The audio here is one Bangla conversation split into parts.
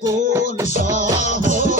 কোন শহর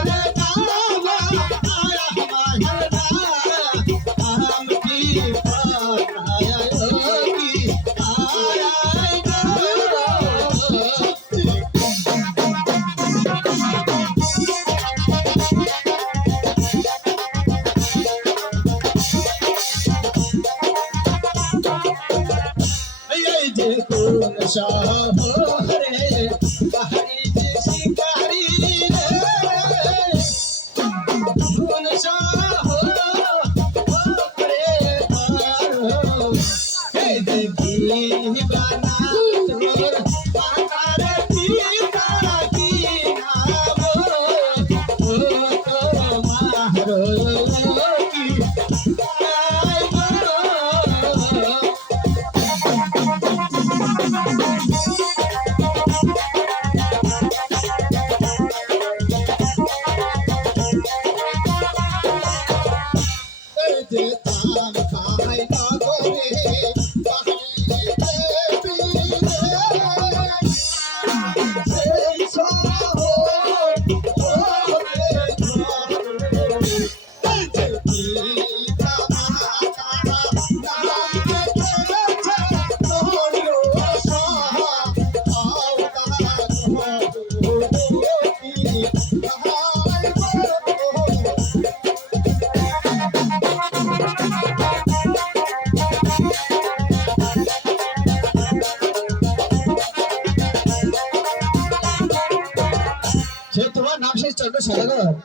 যে কোন শহরে পাহাড়ি যে শিকারি কোন শহরে এই দেখি বানা তোর পাহাড় পিতা কি নাম? ও তো মারো 整个小蛋糕。